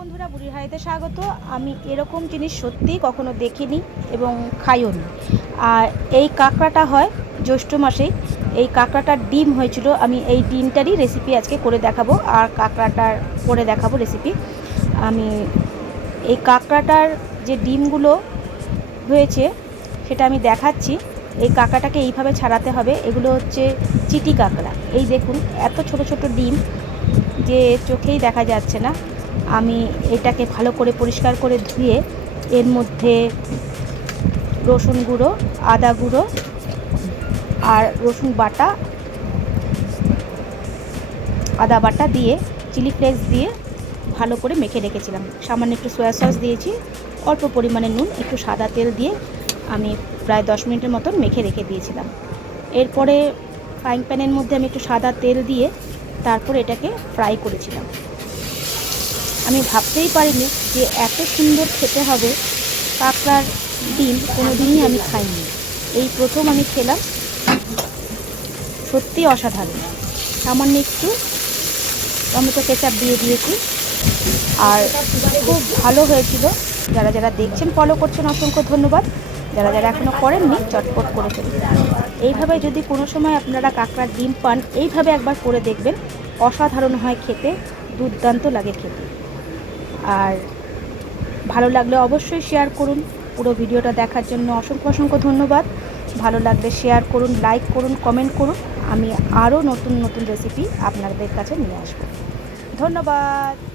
বন্ধুরা, বুড়ির হাড়িতে স্বাগত। আমি এরকম জিনিস সত্যিই কখনো দেখিনি এবং খাইও নি। আর এই কাঁকড়াটা হয় জ্যৈষ্ঠ মাসেই। এই কাঁকড়াটার ডিম হয়েছিল, আমি এই ডিমটারই রেসিপি আজকে করে দেখাবো আর কাঁকড়াটার করে দেখাবো রেসিপি। আমি এই কাঁকড়াটার যে ডিমগুলো হয়েছে সেটা আমি দেখাচ্ছি। এই কাঁকড়াটাকে এইভাবে ছাড়াতে হবে। এগুলো হচ্ছে চিটি কাঁকড়া। এই দেখুন, এত ছোট ছোট ডিম যে চোখেই দেখা যাচ্ছে না। আমি এটাকে ভালো করে পরিষ্কার করে ধুয়ে এর মধ্যে রসুন গুঁড়ো, আদা গুঁড়ো আর রসুন বাটা, আদা বাটা দিয়ে চিলি ফ্লেক্স দিয়ে ভালো করে মেখে রেখেছিলাম। সামান্য একটু সয়া সস দিয়েছি, অল্প পরিমাণে নুন, একটু সাদা তেল দিয়ে আমি প্রায় 10 মিনিটের মতন মেখে রেখে দিয়েছিলাম। এরপরে ফ্রাইং প্যানের মধ্যে আমি একটু সাদা তেল দিয়ে তারপর এটাকে ফ্রাই করেছিলাম। আমি ভাবতেই পারিনি যে এত সুন্দর খেতে হবে। কাঁকড়ার ডিম কোনো দিনই আমি খাইনি, এই প্রথম আমি খেলাম। সত্যি অসাধারণ। সামান্য একটু টমেটো কেচাপ দিয়ে দিয়েছি আর খুব ভালো হয়েছিল। যারা যারা দেখছেন, ফলো করছেন, অসংখ্য ধন্যবাদ। যারা যারা এখনও করেননি, চটপট করে ফেলুন। এইভাবে যদি কোনো সময় আপনারা কাঁকড়ার ডিম পান, এইভাবে একবার করে দেখবেন। অসাধারণ হয় খেতে, দুর্দান্ত লাগে খেতে। আর ভালো লাগলে অবশ্যই শেয়ার করুন। পুরো ভিডিওটা দেখার জন্য অসংখ্য অসংখ্য ধন্যবাদ। ভালো লাগলে শেয়ার করুন, লাইক করুন, কমেন্ট করুন। আমি আরও নতুন নতুন রেসিপি আপনাদের কাছে নিয়ে আসবো। ধন্যবাদ।